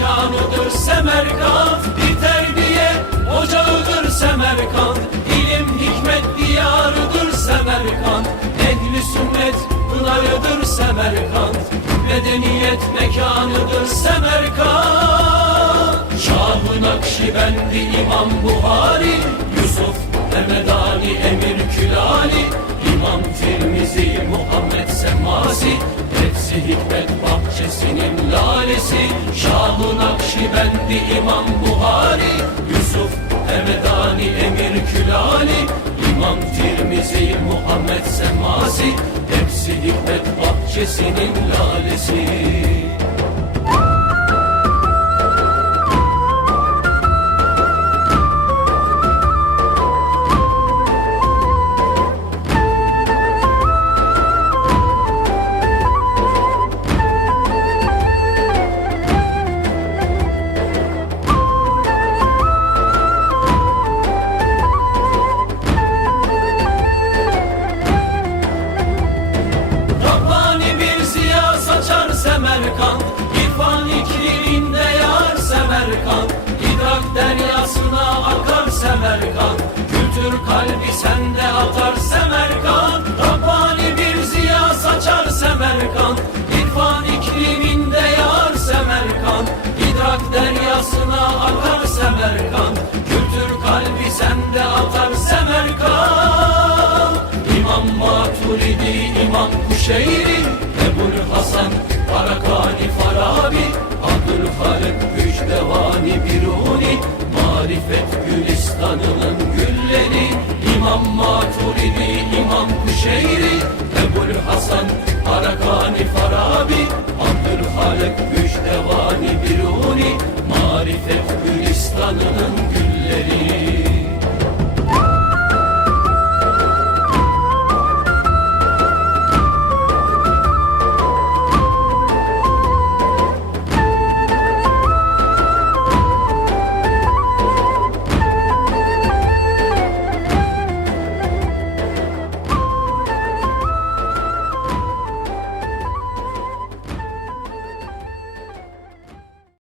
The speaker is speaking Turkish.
mekanıdır Semerkant Bir terbiye ocağıdır Semerkant İlim hikmet diyarıdır Semerkant Ehli sünnet pınarıdır Semerkant Medeniyet mekanıdır Semerkant Şah-ı Nakşibendi İmam Buhari. Yusuf Hemedani Emir Külali. İmam Tirmizi Muhammed lalesi Şah-ı Nakşibendi İmam Buhari Yusuf Hemedani Emir Külali İmam Tirmizi Muhammed Semmasi Hepsi hikmet bahçesinin lalesi akar Semerkant Kültür kalbi sende atar Semerkant İmam Maturidi, İmam Kuşeyri, Ebul Hasan, Barakani Farabi, Abdülhalik Müjdevani Biruni, Marifet Gülistan'ının gülleri, İmam Maturidi, İmam Kuşeyri,